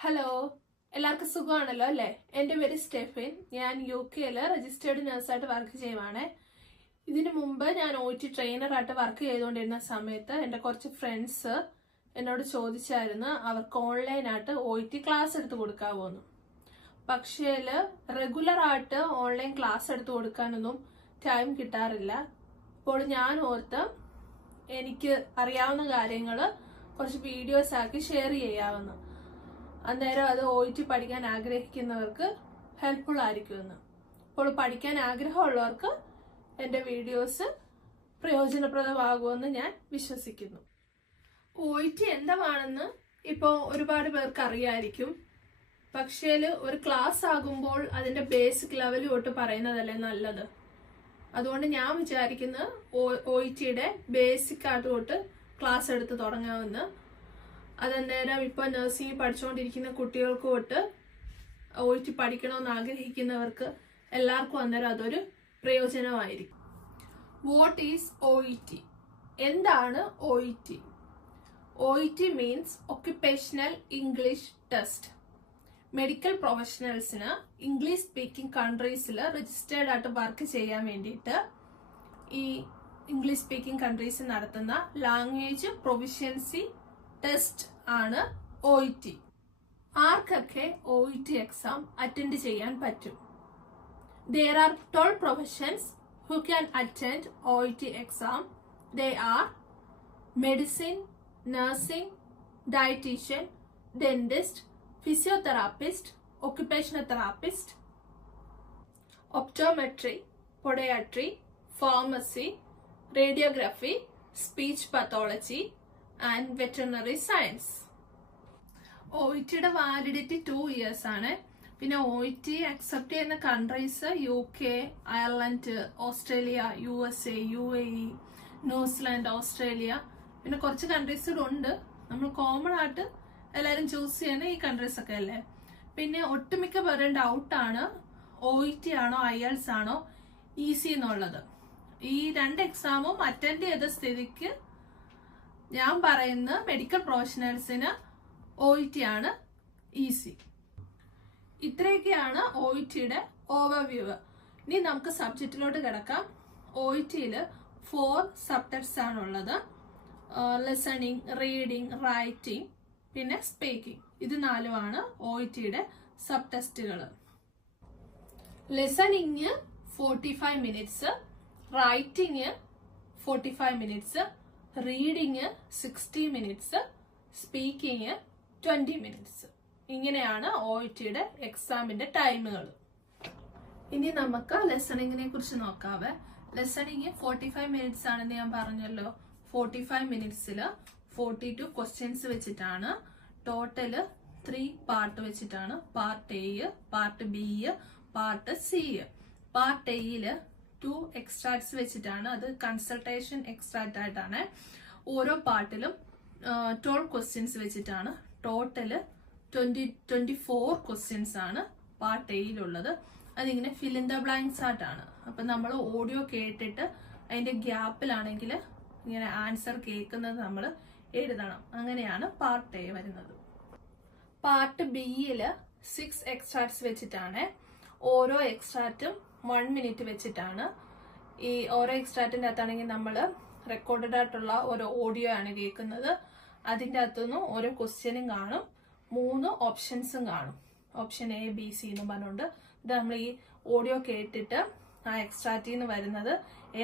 Hello, എല്ലാവർക്കും സുഖമാണല്ലോ അല്ലേ? എൻ്റെ പേര് സ്റ്റെഫിൻ. ഞാൻ UK രജിസ്റ്റേർഡ് നഴ്സായിട്ട് വർക്ക് ചെയ്യുവാണ്. ഇതിനു മുമ്പ് ഞാൻ OT ട്രെയിനറായിട്ട് വർക്ക് ചെയ്തുകൊണ്ടിരുന്ന സമയത്ത് എൻ്റെ കുറച്ച് ഫ്രണ്ട്സ് എന്നോട് ചോദിച്ചായിരുന്നു അവർക്ക് ഓൺലൈനായിട്ട് OT ക്ലാസ് എടുത്ത് കൊടുക്കാമോന്ന്. പക്ഷേ റെഗുലറായിട്ട് ഓൺലൈൻ ക്ലാസ് എടുത്ത് കൊടുക്കാനൊന്നും ടൈം കിട്ടാറില്ല. അപ്പോൾ ഞാൻ ഓർത്ത് എനിക്ക് അറിയാവുന്ന കാര്യങ്ങൾ കുറച്ച് വീഡിയോസ് ആക്കി ഷെയർ ചെയ്യാമെന്ന്. അന്നേരം അത് OT പഠിക്കാൻ ആഗ്രഹിക്കുന്നവർക്ക് ഹെൽപ്ഫുൾ ആയിരിക്കുമെന്ന്. അപ്പോൾ പഠിക്കാൻ ആഗ്രഹമുള്ളവർക്ക് എൻ്റെ വീഡിയോസ് പ്രയോജനപ്രദമാകുമെന്ന് ഞാൻ വിശ്വസിക്കുന്നു. OT എന്താണെന്ന് ഇപ്പോൾ ഒരുപാട് പേർക്ക് അറിയായിരിക്കും. പക്ഷേ ഒരു ക്ലാസ് ആകുമ്പോൾ അതിൻ്റെ ബേസിക് ലെവൽ തൊട്ട് പറയുന്നതല്ലേ നല്ലത്. അതുകൊണ്ട് ഞാൻ വിചാരിക്കുന്നത് OTയുടെ ബേസിക് ആയിട്ട് തൊട്ട് ക്ലാസ് എടുത്ത് തുടങ്ങാമെന്ന്. അതന്നേരം ഇപ്പോൾ നഴ്സിംഗ് പഠിച്ചുകൊണ്ടിരിക്കുന്ന കുട്ടികൾക്ക് തൊട്ട് OT പഠിക്കണമെന്ന് ആഗ്രഹിക്കുന്നവർക്ക് എല്ലാവർക്കും അന്നേരം അതൊരു പ്രയോജനമായിരിക്കും. What is OET? എന്താണ് OET? OET means occupational English test. Medical പ്രൊഫഷണൽസിന് ഇംഗ്ലീഷ് സ്പീക്കിംഗ് കൺട്രീസിൽ രജിസ്റ്റേർഡ് ആയിട്ട് വർക്ക് ചെയ്യാൻ വേണ്ടിയിട്ട് ഈ ഇംഗ്ലീഷ് സ്പീക്കിംഗ് കൺട്രീസ് നടത്തുന്ന ലാംഗ്വേജ് പ്രൊഫിഷ്യൻസി ടെസ്റ്റ് ആണ് OET. ആർക്കൊക്കെ OET എക്സാം അറ്റൻഡ് ചെയ്യാൻ പറ്റും? There are 12 professions who can attend OET exam. They are medicine, nursing, dietitian, dentist, physiotherapist, occupational therapist, optometry, podiatry, pharmacy, radiography, speech pathology and veterinary science. OETയുടെ validity 2 years ആണ്. പിന്നെ OET accept ചെയ്യുന്ന countries UK, Ireland, Australia, USA, UAE, New Zealand, Australia, പിന്നെ കുറച്ച് countries കൂടെ ഉണ്ട്. നമ്മൾ common ആയിട്ട് എല്ലാവരും ചൂസ് ചെയ്യുന്ന ഈ കൺട്രീസ് ഒക്കെ അല്ലേ. പിന്നെ ഒട്ടുമിക്ക പേരും ഡൗട്ടാണ് OET ആണോ IELTS ആണോ ഈസി എന്നുള്ളത്. ഈ രണ്ട് എക്സാമും അറ്റൻഡ് ചെയ്ത സ്ഥിതിക്ക് ഞാൻ പറയുന്ന മെഡിക്കൽ പ്രൊഫഷണൽസിന് OET ആണ് ഈസി. ഇത്രയൊക്കെയാണ് OETയുടെ ഓവർവ്യൂ. ഇനി നമുക്ക് സബ്ജക്റ്റിലോട്ട് കിടക്കാം. OETയിൽ 4 സബ്ജക്ട്സ് ആണുള്ളത്. ലിസണിങ്, റീഡിങ്, റൈറ്റിംഗ്, പിന്നെ സ്പീക്കിംഗ്. ഇത് 4 OETയുടെ സബ് ടെസ്റ്റുകൾ. Listening 45 minutes, writing 45 minutes, reading 60 minutes, speaking 20 minutes. ഇങ്ങനെയാണ് OETയുടെ എക്സാമിന്റെ ടൈമുകൾ. ഇനി നമുക്ക് ലിസണിങ്ങിനെ കുറിച്ച് നോക്കാവേ. ലിസണിങ് 45 മിനിറ്റ്സ് ആണെന്ന് ഞാൻ പറഞ്ഞല്ലോ. 45 മിനിറ്റ്സിൽ 42 ക്വസ്റ്റ്യൻസ് വെച്ചിട്ടാണ്. ടോട്ടല് 3 പാർട്ട് വെച്ചിട്ടാണ്. Part A, part B, part C. Part Aയിൽ 2 എക്സ്ട്രാക്ട്സ് വെച്ചിട്ടാണ്. അത് കൺസൾട്ടേഷൻ എക്സ്ട്രാക്ട് ആയിട്ടാണ്. ഓരോ പാർട്ടിലും 12 ക്വസ്റ്റ്യൻസ് വെച്ചിട്ടാണ്. ടോട്ടല് 24 ക്വസ്റ്റ്യൻസ് ആണ് പാർട്ട് Aയിലുള്ളത്. അതിങ്ങനെ ഫിൽ ഇൻ ദ ബ്ലാങ്ക്സ് ആയിട്ടാണ്. അപ്പം നമ്മൾ ഓഡിയോ കേട്ടിട്ട് അതിന്റെ ഗ്യാപ്പിലാണെങ്കിൽ ഇങ്ങനെ ആൻസർ കേൾക്കുന്നത് നമ്മൾ എഴുതണം. അങ്ങനെയാണ് പാർട്ട് A വരുന്നത്. പാർട്ട് Bയിൽ 6 എക്സ്ട്രാക്ട്സ് വെച്ചിട്ടാണ്. ഓരോ എക്സ്ട്രാക്റ്റും 1 മിനിറ്റ് വെച്ചിട്ടാണ്. ഈ ഓരോ എക്സ്ട്രാക്റ്റിന്റെ അകത്താണെങ്കിൽ നമ്മൾ റെക്കോർഡഡ് ആയിട്ടുള്ള ഓരോ ഓഡിയോ ആണ് കേൾക്കുന്നത്. അതിൻ്റെ അകത്തുനിന്ന് ഓരോ ക്വസ്റ്റ്യനും കാണും. 3 ഓപ്ഷൻസും കാണും. ഓപ്ഷൻ A, B, C എന്ന് പറഞ്ഞുകൊണ്ട് ഇത് നമ്മൾ ഈ ഓഡിയോ കേട്ടിട്ട് ആ എക്സ്ട്രാക്റ്റിൽ നിന്ന് വരുന്നത്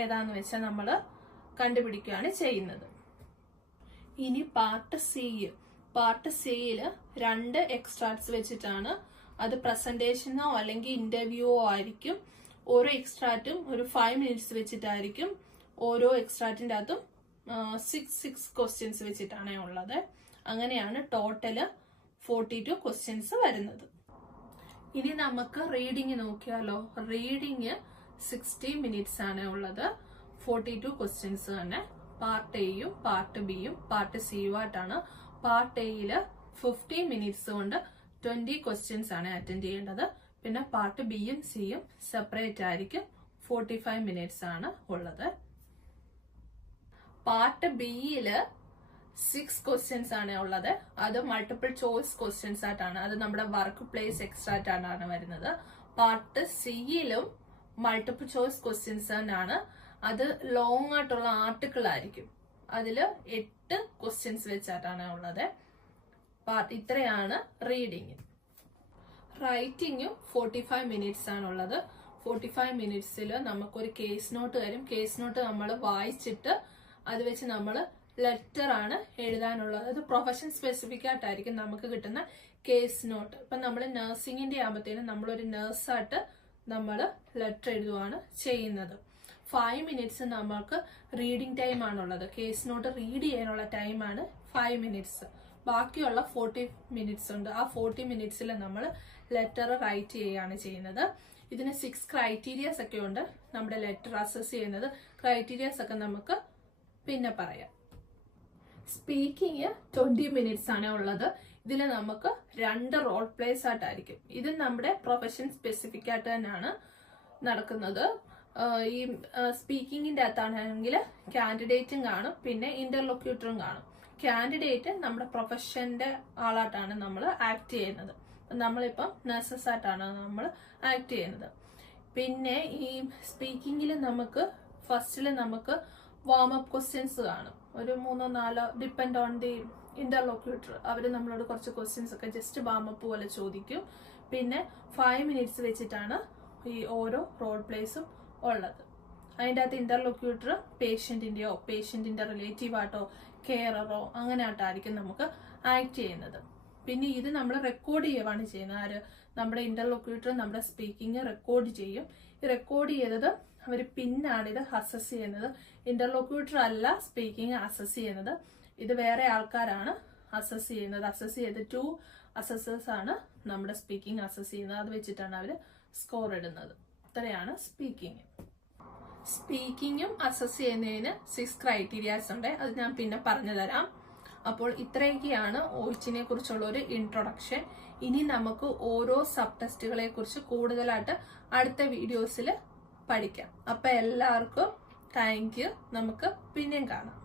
ഏതാന്ന് വെച്ചാൽ നമ്മൾ കണ്ടുപിടിക്കുകയാണ് ചെയ്യുന്നത്. ഇനി പാർട്ട് C. പാർട്ട് Cയിൽ 2 എക്സ്ട്രാക്ട്സ് വെച്ചിട്ടാണ്. അത് പ്രസന്റേഷനോ അല്ലെങ്കിൽ ഇന്റർവ്യൂവോ ആയിരിക്കും. ഓരോ എക്സ്ട്രാക്റ്റും ഒരു 5 മിനിറ്റ്സ് വെച്ചിട്ടായിരിക്കും. ഓരോ എക്സ്ട്രാക്റ്റിന്റെ അകത്തും 6 ക്വസ്റ്റ്യൻസ് വെച്ചിട്ടാണ് ഉള്ളത്. അങ്ങനെയാണ് ടോട്ടല് 42 ക്വസ്റ്റ്യൻസ് വരുന്നത്. ഇനി നമുക്ക് റീഡിങ് നോക്കിയാലോ. റീഡിങ് 60 മിനിറ്റ്സ് ആണ് ഉള്ളത്. 42 ക്വസ്റ്റ്യൻസ് തന്നെ. പാർട്ട് Aയും പാർട്ട് Bയും പാർട്ട് Cയും ആയിട്ടാണ്. പാർട്ട് Aയിൽ 15 മിനിറ്റ്സ് കൊണ്ട് 20 ക്വസ്റ്റ്യൻസ് ആണ് അറ്റൻഡ് ചെയ്യേണ്ടത്. പിന്നെ പാർട്ട് Bയും Cയും സെപ്പറേറ്റ് ആയിരിക്കും. 45 മിനിറ്റ്സ് ആണ് ഉള്ളത്. പാർട്ട് Bയിൽ 6 ക്വസ്റ്റ്യൻസ് ആണ് ഉള്ളത്. അത് മൾട്ടിപ്പിൾ ചോയ്സ് ക്വസ്റ്റ്യൻസ് ആയിട്ടാണ്. അത് നമ്മുടെ വർക്ക് പ്ലേസ് എക്സ്ട്രാക്റ്റ് ആണ് വരുന്നത്. പാർട്ട് സിയിലും മൾട്ടിപ്പിൾ ചോയ്സ് ക്വസ്റ്റ്യൻസ് തന്നെയാണ്. അത് ലോങ് ആയിട്ടുള്ള ആർട്ടിക്കിൾ ആയിരിക്കും. അതില് 8 ക്വസ്റ്റ്യൻസ് വെച്ചായിട്ടാണ് ഉള്ളത്. ഇത്രയാണ് റീഡിങ്. റൈറ്റിംഗും 45 മിനിറ്റ്സ് ആണുള്ളത്. 45 മിനിറ്റ്സിൽ നമുക്കൊരു കേസ് നോട്ട് തരും. കേസ് നോട്ട് നമ്മൾ വായിച്ചിട്ട് അത് വെച്ച് നമ്മൾ ലെറ്റർ ആണ് എഴുതാനുള്ളത്. അത് പ്രൊഫഷൻ സ്പെസിഫിക് ആയിട്ടായിരിക്കും നമുക്ക് കിട്ടുന്ന കേസ് നോട്ട്. ഇപ്പൊ നമ്മൾ നഴ്സിംഗിന്റെ ആകുമ്പോഴത്തേനും നമ്മളൊരു നേഴ്സായിട്ട് നമ്മൾ ലെറ്റർ എഴുതുകയാണ് ചെയ്യുന്നത്. 5 മിനിറ്റ്സ് നമുക്ക് റീഡിംഗ് ടൈം ആണുള്ളത്. കേസ് നോട്ട് റീഡ് ചെയ്യാനുള്ള ടൈമാണ് 5 മിനിറ്റ്സ്. ബാക്കിയുള്ള 40 മിനിറ്റ്സ് ഉണ്ട്. ആ 40 മിനിറ്റ്സിൽ നമ്മൾ ലെറ്റർ റൈറ്റ് ചെയ്യുകയാണ് ചെയ്യുന്നത്. ഇതിന് 6 ക്രൈറ്റീരിയാസ് ഒക്കെ ഉണ്ട് നമ്മുടെ ലെറ്റർ അസസ് ചെയ്യുന്നത്. ക്രൈറ്റീരിയാസ് ഒക്കെ നമുക്ക് പിന്നെ പറയാം. സ്പീക്കിംഗ് 20 മിനിറ്റ്സ് ആണ് ഉള്ളത്. ഇതിൽ നമുക്ക് 2 റോൾ പ്ലേസ് ആയിട്ടായിരിക്കും. ഇത് നമ്മുടെ പ്രൊഫഷൻ സ്പെസിഫിക് ആയിട്ട് തന്നെയാണ് നടക്കുന്നത്. ഈ സ്പീക്കിങ്ങിന്റെ അകത്താണെങ്കിൽ കാൻഡിഡേറ്റും കാണും, പിന്നെ ഇന്റർലൊക്യൂട്ടറും കാണും. കാൻഡിഡേറ്റ് നമ്മുടെ പ്രൊഫഷന്റെ ആളായിട്ടാണ് നമ്മൾ ആക്ട് ചെയ്യുന്നത്. നമ്മളിപ്പം നഴ്സസ് ആയിട്ടാണ് നമ്മൾ ആക്ട് ചെയ്യുന്നത്. പിന്നെ ഈ സ്പീക്കിങ്ങിൽ നമുക്ക് ഫസ്റ്റിൽ നമുക്ക് വാം അപ്പ് ക്വസ്റ്റ്യൻസ് കാണും. ഒരു 3-4 ഡിപ്പെൻഡ് ഓൺ ദി ഇന്റർലൊക്യൂട്ടർ. അവർ നമ്മളോട് കുറച്ച് ക്വസ്റ്റ്യൻസ് ഒക്കെ ജസ്റ്റ് വാം അപ്പ് പോലെ ചോദിക്കും. പിന്നെ 5 മിനിറ്റ്സ് വെച്ചിട്ടാണ് ഈ ഓരോ റോൾ പ്ലേസും ഉള്ളത്. അതിൻ്റെ അകത്ത് ഇന്റർലൊക്യൂട്ടർ പേഷ്യന്റിന്റെയോ പേഷ്യന്റിന്റെ റിലേറ്റീവ് ആയിട്ടോ കെയററോ അങ്ങനെ ആയിട്ടായിരിക്കും നമുക്ക് ആക്ട് ചെയ്യുന്നത്. പിന്നെ ഇത് നമ്മൾ റെക്കോർഡ് ചെയ്യുകയാണ് ചെയ്യുന്നത്. ആര്? നമ്മുടെ ഇന്റർലൊക്യൂട്ടർ നമ്മുടെ സ്പീക്കിംഗ് റെക്കോർഡ് ചെയ്യും. ഈ റെക്കോർഡ് ചെയ്തത് അവർ പിന്നാണ് ഇത് അസസ് ചെയ്യുന്നത്. ഇന്റർലൊക്യൂട്ടർ അല്ല സ്പീക്കിംഗ് അസസ് ചെയ്യുന്നത്. ഇത് വേറെ ആൾക്കാരാണ് അസസ് ചെയ്യുന്നത്. അസസ് ചെയ്ത് 2 അസസേഴ്സ് ആണ് നമ്മുടെ സ്പീക്കിംഗ് അസസ് ചെയ്യുന്നത്. അത് വെച്ചിട്ടാണ് അവർ സ്കോർ ഇടുന്നത്. ഇത്രയാണ് സ്പീക്കിംഗ്. സ്പീക്കിങ്ങും അസസ് ചെയ്യുന്നതിന് 6 ക്രൈറ്റീരിയാസ് ഉണ്ട്. അത് ഞാൻ പിന്നെ പറഞ്ഞു തരാം. അപ്പോൾ ഇത്രയൊക്കെയാണ് OHനെ കുറിച്ചുള്ള ഒരു ഇൻട്രൊഡക്ഷൻ. ഇനി നമുക്ക് ഓരോ സബ് ടെസ്റ്റുകളെ കുറിച്ച് കൂടുതലായിട്ട് അടുത്ത വീഡിയോസിൽ പഠിക്കാം. അപ്പൊ എല്ലാവർക്കും താങ്ക് യു. നമുക്ക് പിന്നെയും കാണാം.